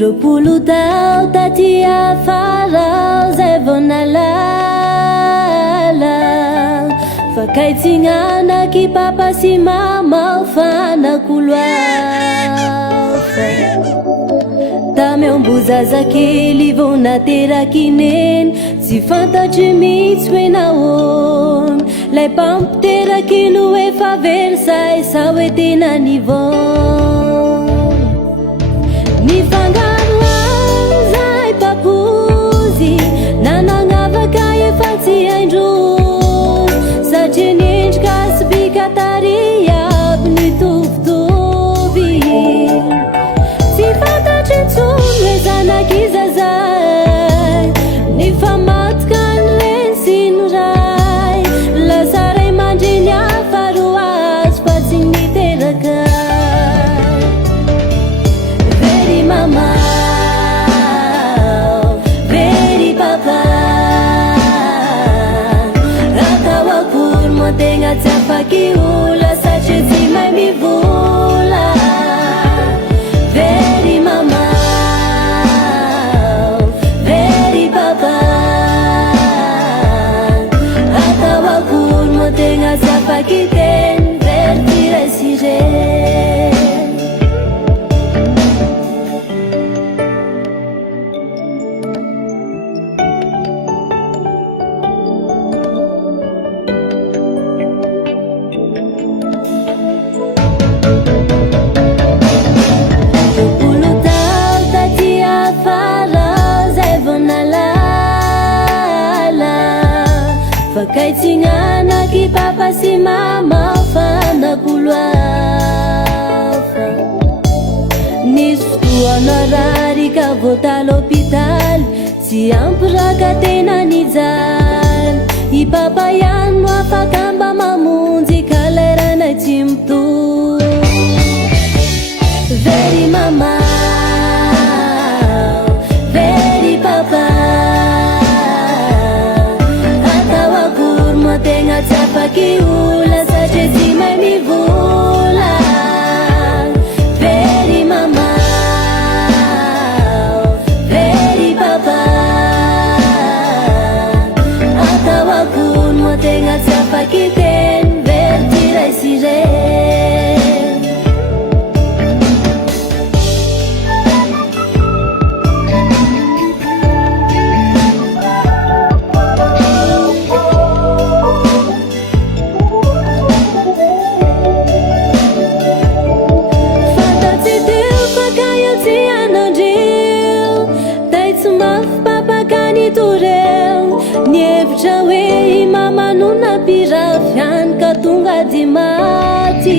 roapolo tao taty afara zay vao nalala fakaitsinanaky papa sy mama fanako loafa tamy ambozazakely vao nateraky neny tsy fantatry mihitsy hoe nahoana lay mpampiteraky no efa versay sa hoe tena nivona nifangaro azay papozy nananavaka efa tsy haindrozy satria nendrika sy bikatary aby nitovitovy tsy fantatry ntsony hoe zanak'izazay nifamatoka ny reny sy ny ray lasaray mandreny afaro azy fa tsy niteraka very mama very papa ratao akory moa tegna tsy afaky ola satria tsy mahay mivola very mama very papa ratao akory moa tegna tsy afaky teny very tirasireny fakaitsinanaky papa sy mama fanako loafa nisy fotoana rary ka voatala hôpitaly tsy ampiraka tena nijaly i papa ihany no afaka mba mamonjy ka lerana tsy mitohy very mama very papa tegna tsy afaky ola satria tsy mahay mivola very mama very papa atao akory moa tegna tsy afaky teny very tiraisireny nievitra hoe i mama no napirafiany ka tonga dy maty